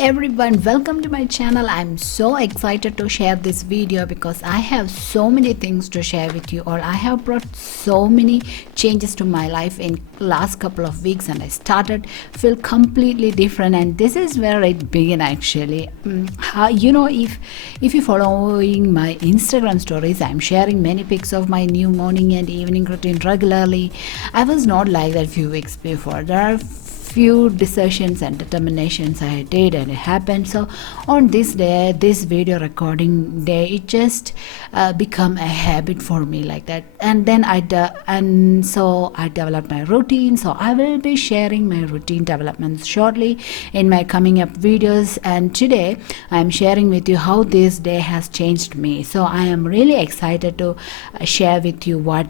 everyone, welcome to my channel. I'm so excited to share this video because I have so many things to share with you all. I have brought so many changes to my life in last couple of weeks, and I started feel completely different, and this is where it began actually. If you're following my Instagram stories, I'm sharing many pics of my new morning and evening routine regularly. I was not like that few weeks before. There are few decisions and determinations I did, and it happened. So on this day, this video recording day, it just become a habit for me like that. And then so I developed my routine. So I will be sharing my routine developments shortly in my coming up videos, and today I'm sharing with you how this day has changed me. So I am really excited to share with you what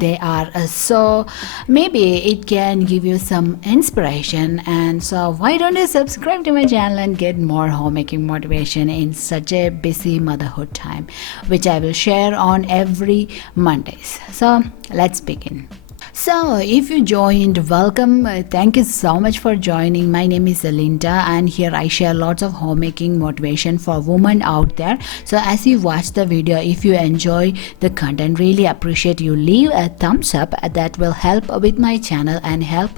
they are. So maybe it can give you some inspiration, and so why don't you subscribe to my channel and get more homemaking motivation in such a busy motherhood time, which I will share on every Mondays. So let's begin. So if you joined, welcome. Thank you so much for joining. My name is Linta, and here I share lots of homemaking motivation for women out there. So as you watch the video, if you enjoy the content, really appreciate you leave a thumbs up. That will help with my channel and help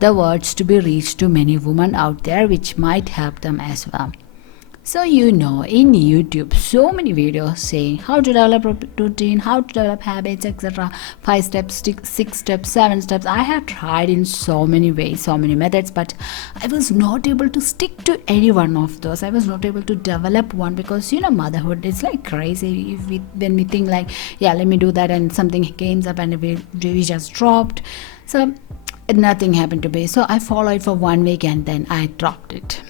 the words to be reached to many women out there, which might help them as well. So in YouTube, so many videos saying how to develop a routine, how to develop habits, etc. 5 steps, 6 steps, 7 steps. I have tried in so many ways, so many methods, but I was not able to stick to any one of those. I was not able to develop one because motherhood is like crazy. When we think like, yeah, let me do that, and something came up and we just dropped. So nothing happened to me. So I followed for 1 week and then I dropped it.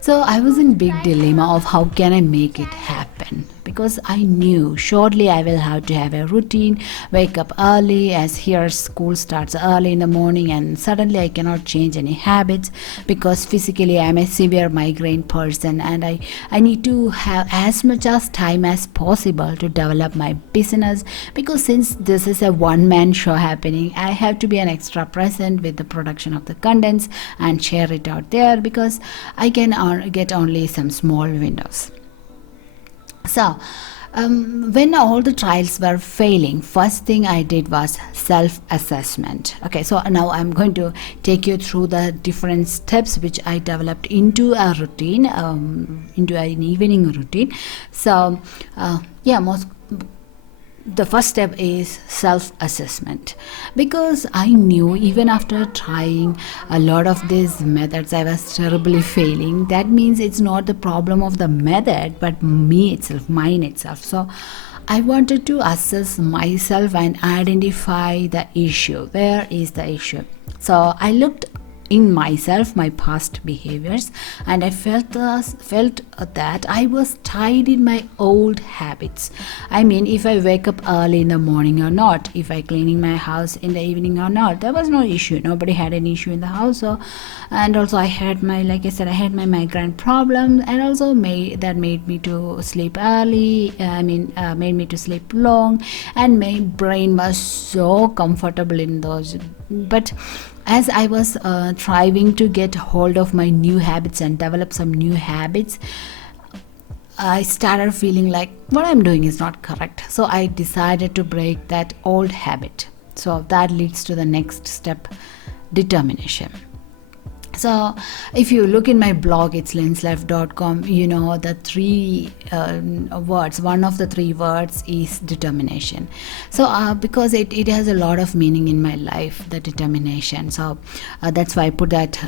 So I was in big dilemma of how can I make it happen, because I knew shortly I will have to have a routine, wake up early, as here school starts early in the morning, and suddenly I cannot change any habits because physically I am a severe migraine person, and I need to have as much as time as possible to develop my business, because since this is a one-man show happening, I have to be an extra present with the production of the contents and share it out there, because I can get only some small windows. So when all the trials were failing, first thing I did was self-assessment. Okay, so now I'm going to take you through the different steps which I developed into a routine, into an evening routine. So the first step is self-assessment, because I knew even after trying a lot of these methods, I was terribly failing. That means it's not the problem of the method but mine itself. So I wanted to assess myself and identify the issue. Where is the issue? So I looked in myself, my past behaviors, and I felt that I was tied in my old habits. I mean, if I wake up early in the morning or not, if I cleaning my house in the evening or not, there was no issue. Nobody had any issue in the house. And also I had my migraine problem, and also that made me to sleep early. Made me to sleep long, and my brain was so comfortable in those. But as I was striving to get hold of my new habits and develop some new habits, I started feeling like what I'm doing is not correct. So I decided to break that old habit. So that leads to the next step, determination. So if you look in my blog, itslinslife.com, the 3 words, one of the 3 words is determination. So because it has a lot of meaning in my life, the determination. So that's why I put that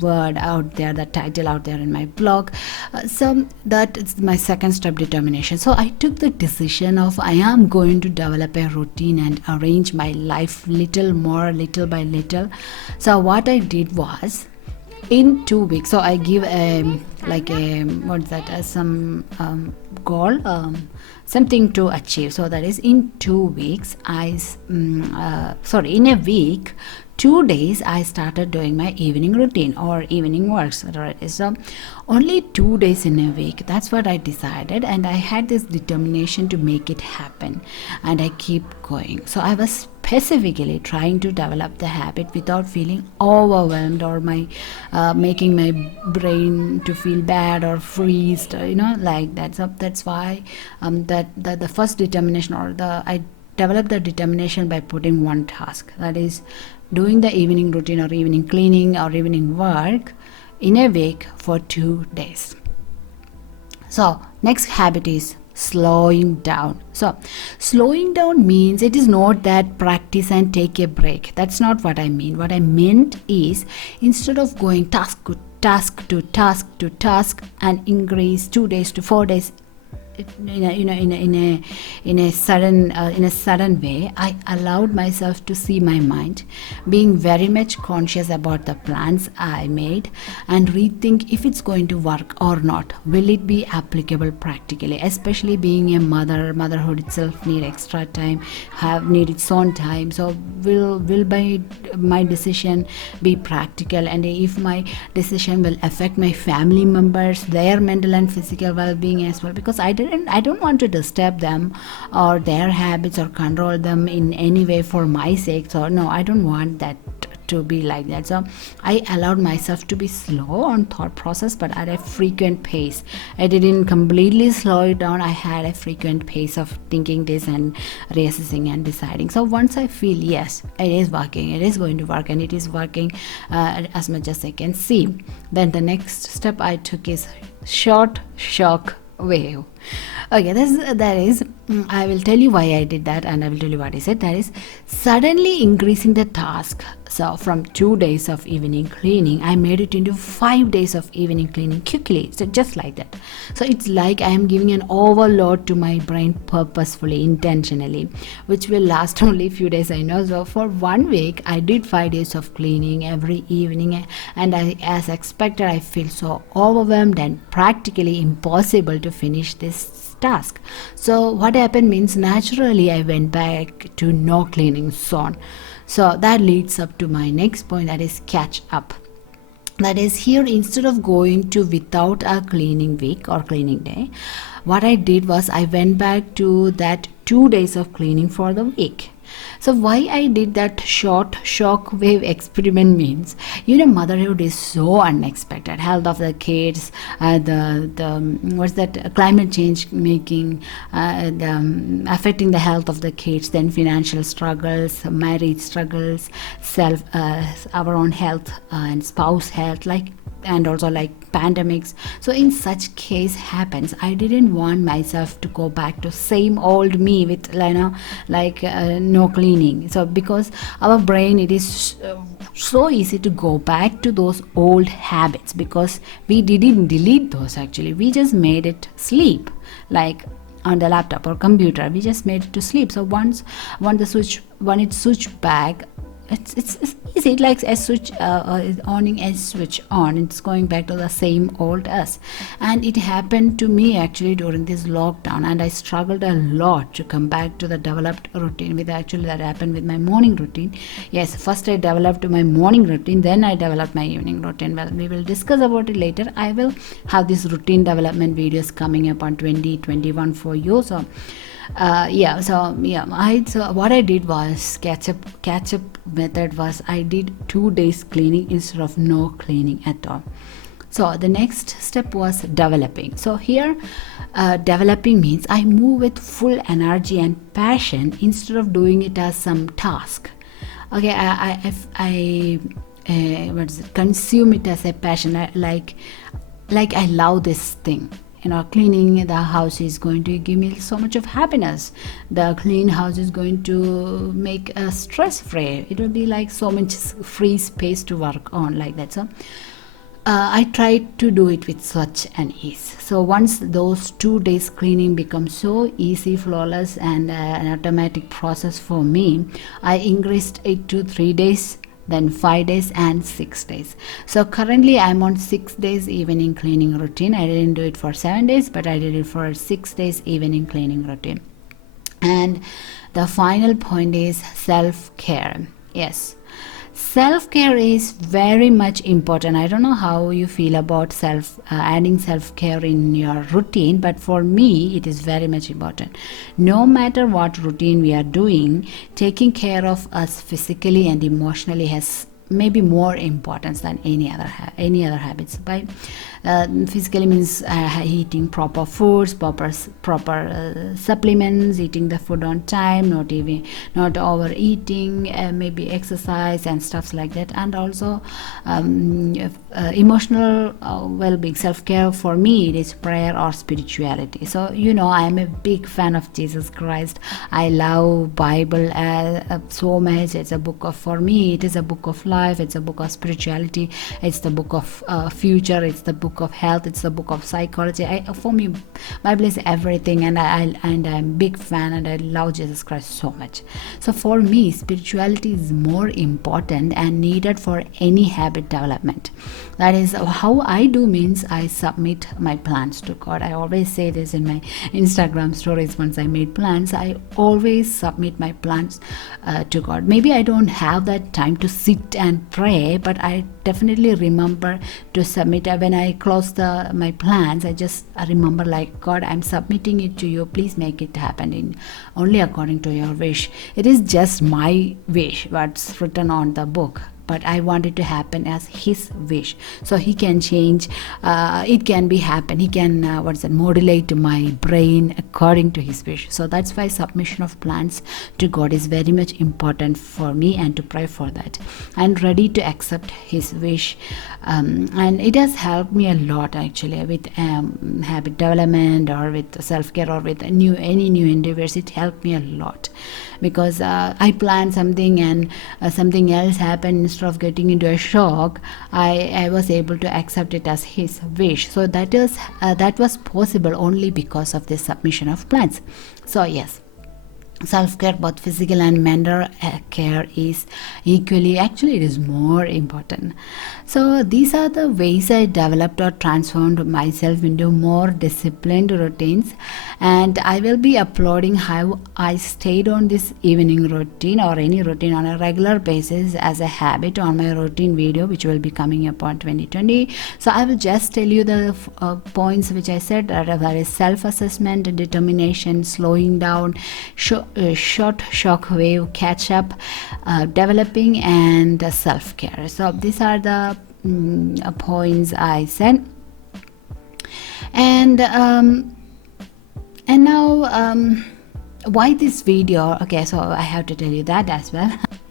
word out there, that title out there in my blog. So that is my second step, determination. So I took the decision of I am going to develop a routine and arrange my life little by little. So what I did was, in 2 weeks, so I give some goal, something to achieve. So that is in 2 weeks, in a week, 2 days I started doing my evening routine or evening works. So only 2 days in a week, that's what I decided, and I had this determination to make it happen, and I keep going. So I was specifically trying to develop the habit without feeling overwhelmed or my making my brain to feel bad or freezed, like that. So that's why that the first determination, or the I developed the determination by putting one task, that is doing the evening routine or evening cleaning or evening work in a week for 2 days. So next habit is slowing down. So slowing down means it is not that practice and take a break. That's not what I mean. What I meant is, instead of going task to task to task to task and increase 2 days to 4 days in a sudden way, I allowed myself to see my mind being very much conscious about the plans I made and rethink if it's going to work or not. Will it be applicable practically? Especially being a motherhood itself need extra time, need its own time. So will my decision be practical, and if my decision will affect my family members, their mental and physical well-being as well, because I don't want to disturb them or their habits or control them in any way for my sake. So no, I don't want that to be like that. So I allowed myself to be slow on thought process, but at a frequent pace. I didn't completely slow it down. I had a frequent pace of thinking this and reassessing and deciding. So once I feel yes, it is working, it is going to work, and it is working as much as I can see, then the next step I took is short shock wave. Okay, that is I will tell you why I did that, and I will tell you what I said. That is suddenly increasing the task. So from 2 days of evening cleaning, I made it into 5 days of evening cleaning quickly. So just like that. So it's like I am giving an overload to my brain purposefully, intentionally, which will last only a few days, I know. So for 1 week, I did 5 days of cleaning every evening, and as expected, I feel so overwhelmed and practically impossible to finish this task. So what happened means, naturally I went back to no cleaning zone. So that leads up to my next point, that is catch up. That is, here, instead of going to without a cleaning week or cleaning day, what I did was I went back to that 2 days of cleaning for the week. So why I did that short shock wave experiment means, motherhood is so unexpected. Health of the kids, climate change making, affecting the health of the kids, then financial struggles, marriage struggles, our own health and spouse health, and also pandemics. So in such case happens, I didn't want myself to go back to same old me with no cleaning. So because our brain, it is so easy to go back to those old habits, because we didn't delete those, actually we just made it sleep, like on the laptop or computer, we just made it to sleep. So when it switched back, it's easy, like a switch owning a switch on, it's going back to the same old us. And it happened to me actually during this lockdown, and I struggled a lot to come back to the developed routine. That happened with my morning routine. Yes, first I developed my morning routine, then I developed my evening routine. Well, we will discuss about it later. I will have these routine development videos coming up on 2021 for you. So what I did was catch up method was, I did 2 days cleaning instead of no cleaning at all. So the next step was developing. So here developing means I move with full energy and passion instead of doing it as some task. Okay, I consume it as a passion, like I love this thing. Cleaning the house is going to give me so much of happiness. The clean house is going to make us stress free. It will be like so much free space to work on, like that. So I tried to do it with such an ease. So once those 2 days cleaning become so easy, flawless, and an automatic process for me, I increased it to 3 days, then 5 days and 6 days. So currently I'm on 6 days evening cleaning routine. I didn't do it for 7 days, but I did it for 6 days evening cleaning routine. And the final point is self-care. Yes, Self-care is very much important. I don't know how you feel about adding self-care in your routine, but for me it is very much important. No matter what routine we are doing, taking care of us physically and emotionally has maybe more importance than any other habits. By physically means eating proper foods, proper supplements, eating the food on time, not overeating, maybe exercise and stuffs like that. And also emotional well-being, self-care for me it is prayer or spirituality. So I am a big fan of Jesus Christ. I love Bible so much. It's a book of, for me it is a book of life, it's a book of spirituality, it's the book of future, it's the book of health, it's the book of psychology. For me Bible is everything, and I'm a big fan, and I love Jesus Christ so much. So for me spirituality is more important and needed for any habit development. That is how I do, means I submit my plans to God. I always say this in my Instagram stories. Once I made plans, I always submit my plans to God. Maybe I don't have that time to sit and pray, but I definitely remember to submit. When I close my plans, I just remember, like, God, I'm submitting it to you, please make it happen in only according to your wish. It is just my wish what's written on the book, but I want it to happen as his wish. So he can change, it can be happen, he can modulate my brain according to his wish. So that's why submission of plans to God is very much important for me, and to pray for that and ready to accept his wish. And it has helped me a lot actually with habit development, or with self-care, or with any new endeavors. It helped me a lot, because I planned something and something else happened. Instead of getting into a shock, I was able to accept it as his wish. So that was possible only because of this submission of plans. So yes, self-care, both physical and mental care, is equally, actually it is more important. So these are the ways I developed or transformed myself into more disciplined routines, and I will be uploading how I stayed on this evening routine or any routine on a regular basis as a habit on my routine video, which will be coming up on 2020. So I will just tell you the points which I said, that is self-assessment, determination, slowing down, short shock wave catch up, developing, and self-care. So these are the points I said. And now why this video? Okay, so I have to tell you that as well.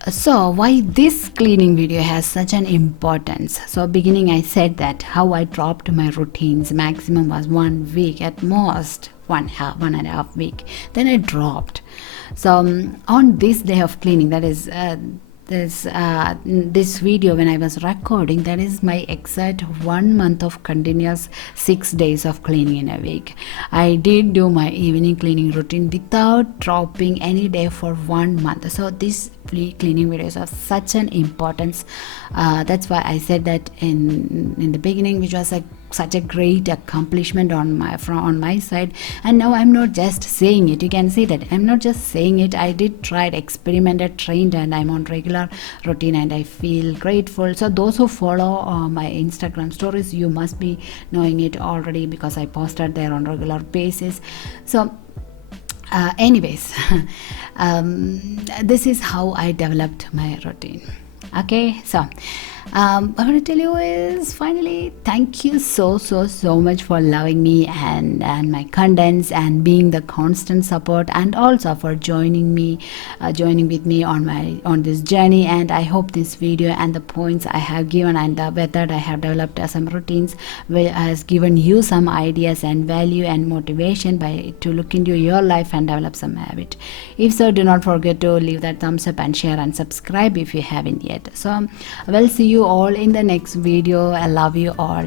So why this cleaning video has such an importance? So beginning I said that how I dropped my routines. Maximum was 1 week, at most one and a half week, then I dropped. So on this day of cleaning, that is this video when I was recording, that is my exact 1 month of continuous 6 days of cleaning in a week. I did do my evening cleaning routine without dropping any day for 1 month. So this cleaning videos of such an importance. That's why I said that in the beginning, which was such a great accomplishment on my side. And now I'm not just saying it. You can see that I'm not just saying it. I did try, experimented, trained, and I'm on regular routine, and I feel grateful. So those who follow my Instagram stories, you must be knowing it already, because I posted there on regular basis. So anyways, this is how I developed my routine. Okay, so what I want to tell you is, finally, thank you so much for loving me and my contents, and being the constant support, and also for joining with me on this journey. And I hope this video and the points I have given, and the method I have developed as some routines has given you some ideas and value and motivation to look into your life and develop some habit. If so, do not forget to leave that thumbs up and share and subscribe if you haven't yet. So I will see you all in the next video. I love you all.